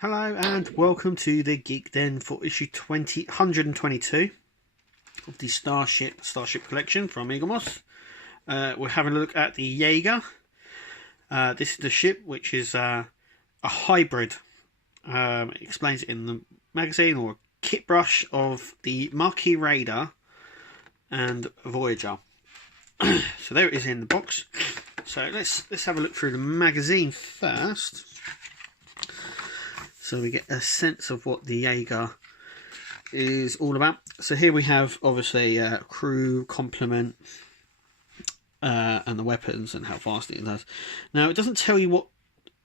Hello and welcome to the Geek Den for issue 122 of the Starship collection from Eagle Moss. We're having a look at the Yeager. This is the ship, which is a hybrid. It explains it in the magazine, or kit brush of the Marquis Raider and Voyager. So there it is in the box. So let's have a look through the magazine first, so we get a sense of what the Yeager is all about. So here we have obviously crew, complement, and the weapons and how fast it does. Now it doesn't tell you what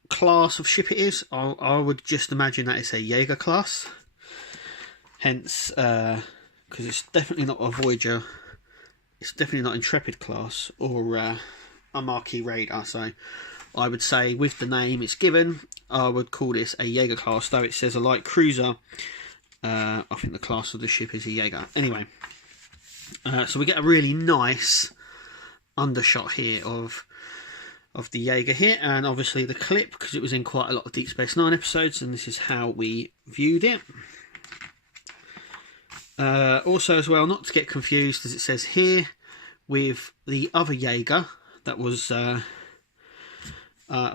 class of ship it is. I would just imagine that it's a Yeager class. Hence, because it's definitely not a Voyager, it's definitely not Intrepid class or a Marquis Raider. So I would say with the name it's given, I would call this a Yeager class, though it says a light cruiser. I think the class of the ship is a Yeager. Anyway, so we get a really nice undershot here of the Yeager here, and obviously the clip, because it was in quite a lot of Deep Space Nine episodes, and this is how we viewed it. Also as well, not to get confused, as it says here, with the other Yeager that was I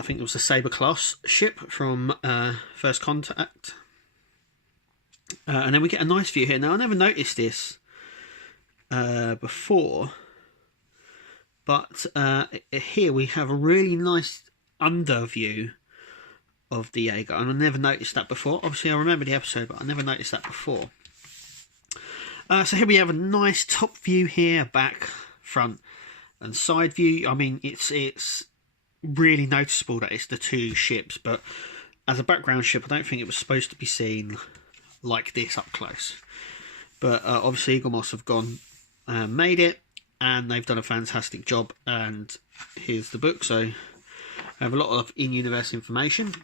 think it was a Sabre class ship from First Contact. And then we get a nice view here. Now I never noticed this before, but here we have a really nice under view of the Yeager, and I never noticed that before. Obviously I remember the episode, but I never noticed that before. So here we have a nice top view here, back, front and side view. I mean, it's really noticeable that it's the two ships, but as a background ship I don't think it was supposed to be seen like this up close. But obviously Eagle Moss have gone and made it, and they've done a fantastic job, and here's the book. So I have a lot of in-universe information.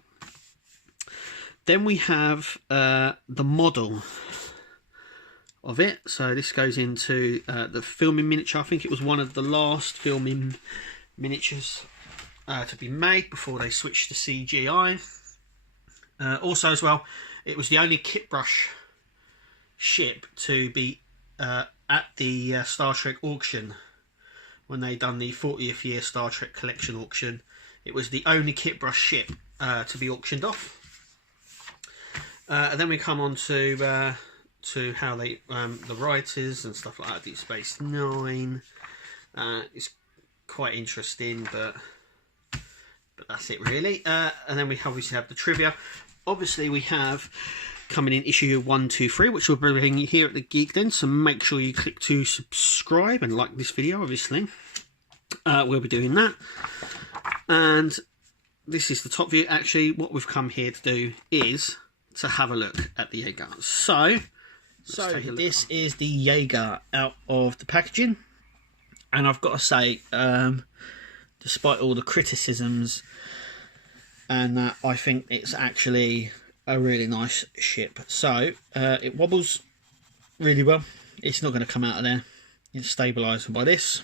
Then we have the model of it. So this goes into the filming miniature. I think it was one of the last filming miniatures to be made before they switched to CGI. Also as well, it was the only kit brush ship to be at the Star Trek auction when they done the 40th year Star Trek collection auction. It was the only kit brush ship to be auctioned off. And then we come on to how they the writers and stuff like that. Deep Space Nine. It's quite interesting, but that's it really. And then we obviously have the trivia. Obviously we have coming in issue 123, which we'll be bringing here at the Geek Den, so make sure you click to subscribe and like this video. Obviously we'll be doing that. And this is the top view. Actually what we've come here to do is to have a look at the Yeager. So this is the Yeager out of the packaging, and I've got to say, despite all the criticisms and that, I think it's actually a really nice ship. So it wobbles really well. It's not going to come out of there. It's stabilised by this.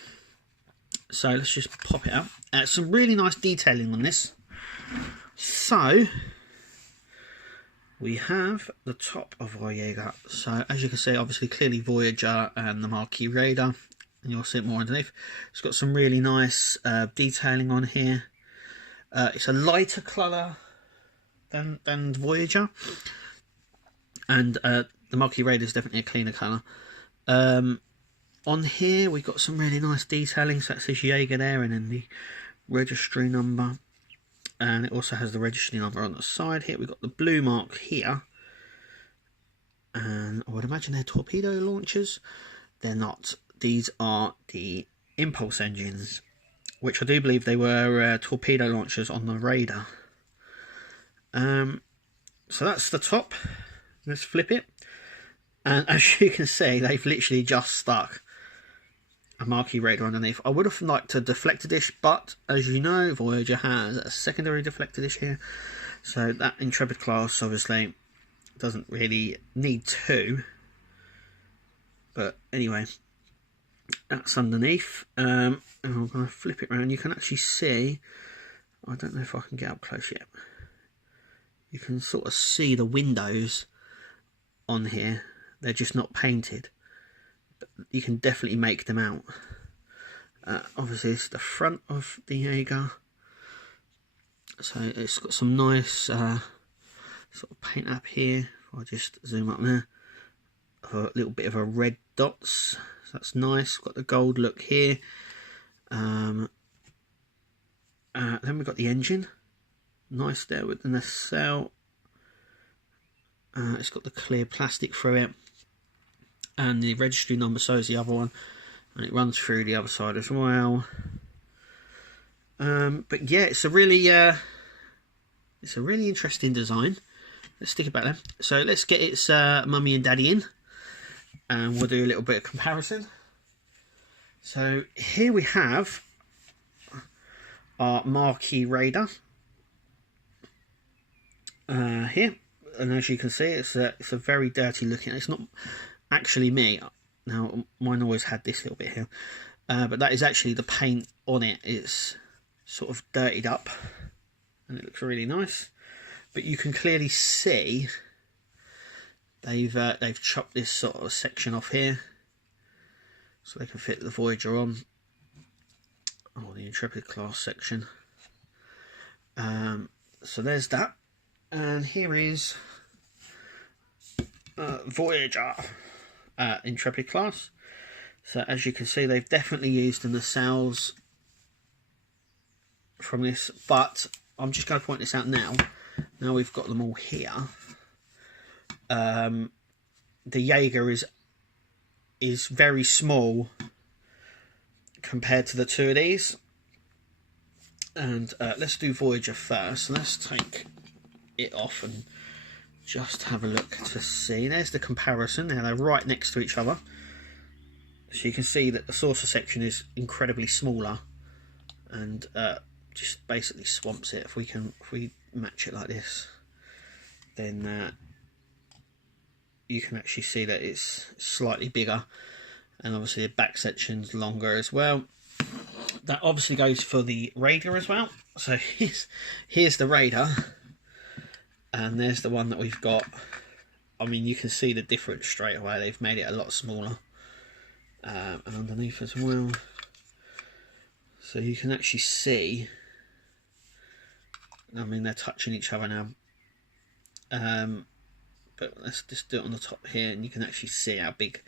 So let's just pop it out. Some really nice detailing on this. So we have the top of our Yeager. So as you can see, obviously clearly Voyager and the Marquis Raider, and you'll see it more underneath. It's got some really nice detailing on here. It's a lighter colour than Voyager, and the Marquis Raider is definitely a cleaner colour. On here we've got some really nice detailing. So that says Yeager there, and then the registry number, and it also has the registry number on the side here. We've got the blue mark here, and I would imagine they're torpedo launchers. They're not. These are the impulse engines, which I do believe they were torpedo launchers on the Raider. So that's the top. Let's flip it, and as you can see, they've literally just stuck a Marquis Raider underneath. I would have liked a deflector dish, but as you know, Voyager has a secondary deflector dish here, so that Intrepid class obviously doesn't really need two. But anyway, That's underneath. And I'm going to flip it around. You can actually see, I don't know if I can get up close yet. You can sort of see the windows on here. They're just not painted. But you can definitely make them out. Obviously, this is the front of the Yeager. So it's got some nice sort of paint up here. I'll just zoom up there. A little bit of a red dots. So that's nice. Got the gold look here. Then we've got the engine. Nice there with the nacelle. It's got the clear plastic through it. And the registry number, so is the other one. And it runs through the other side as well. But yeah, it's a really interesting design. Let's stick it back there. So let's get its mummy and daddy in, and we'll do a little bit of comparison. So here we have our marquee radar here, and as you can see, it's a very dirty looking. It's not actually me. Now mine always had this little bit here, but that is actually the paint on it. It's sort of dirtied up, and it looks really nice. But you can clearly see they've chopped this sort of section off here, so they can fit the Voyager on. Oh, the Intrepid class section. So there's that, and here is Voyager Intrepid class. So as you can see, they've definitely used the nacelles from this, but I'm just going to point this out now. Now we've got them all here. The Yeager is very small compared to the two of these. And let's do Voyager first. Let's take it off and just have a look to see. There's the comparison. Now they're right next to each other, so you can see that the saucer section is incredibly smaller, and just basically swamps it. If we match it like this, then you can actually see that it's slightly bigger, and obviously the back section's longer as well. That obviously goes for the radar as well. So here's the radar, and there's the one that we've got. I mean, you can see the difference straight away. They've made it a lot smaller, and underneath as well. So you can actually see, I mean, they're touching each other now. But let's just do it on the top here, and you can actually see how big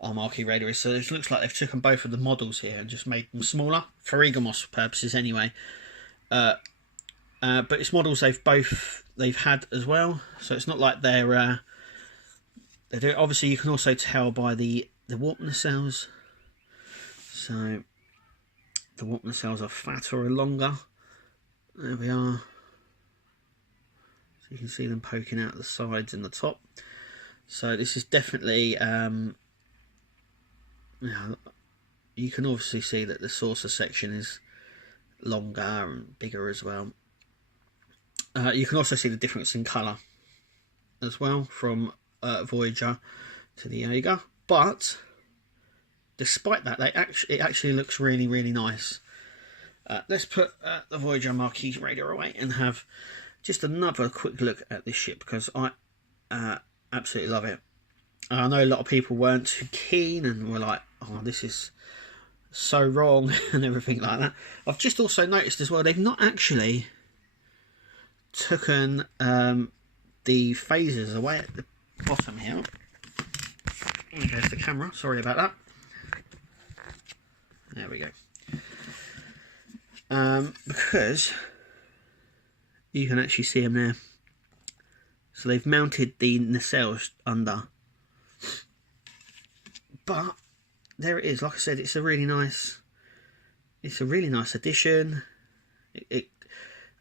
our marquee radar is. So it looks like they've taken both of the models here and just made them smaller for Egomos purposes anyway. But it's models they've had as well, so it's not like they do. Obviously, you can also tell by the warp nacelles. So the warp nacelles are fatter and longer. There we are. So you can see them poking out the sides and the top. So this is definitely, you can obviously see that the saucer section is longer and bigger as well. You can also see the difference in colour as well from Voyager to the Yeager. But despite that, it actually looks really, really nice. Let's put the Voyager marquee radar away and have just another quick look at this ship, because I absolutely love it. I know a lot of people weren't too keen and were like, oh, this is so wrong and everything like that. I've just also noticed as well, they've not actually taken the phasers away at the bottom here. There's the camera, sorry about that. There we go. Because you can actually see them there. So they've mounted the nacelles under. But there it is. Like I said, it's a really nice addition.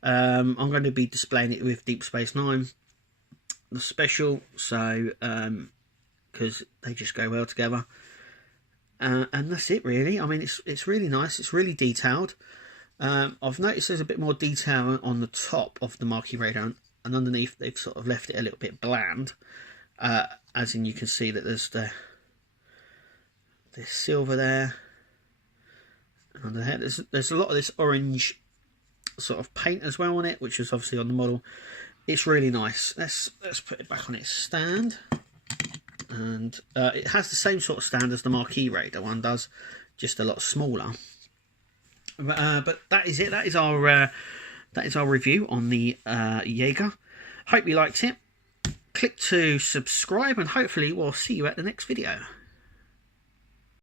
I'm going to be displaying it with Deep Space Nine, the special. So because they just go well together. And that's it really. I mean, it's really nice. It's really detailed. I've noticed there's a bit more detail on the top of the marquee radar, and underneath they've sort of left it a little bit bland. As in, you can see that there's There's silver there. Under here, there's a lot of this orange sort of paint as well on it, which is obviously on the model. It's really nice. Let's put it back on its stand, and it has the same sort of stand as the Marquee Raider one does, just a lot smaller. But that is it. That is our review on the Yeager. Hope you liked it. Click to subscribe, and hopefully we'll see you at the next video.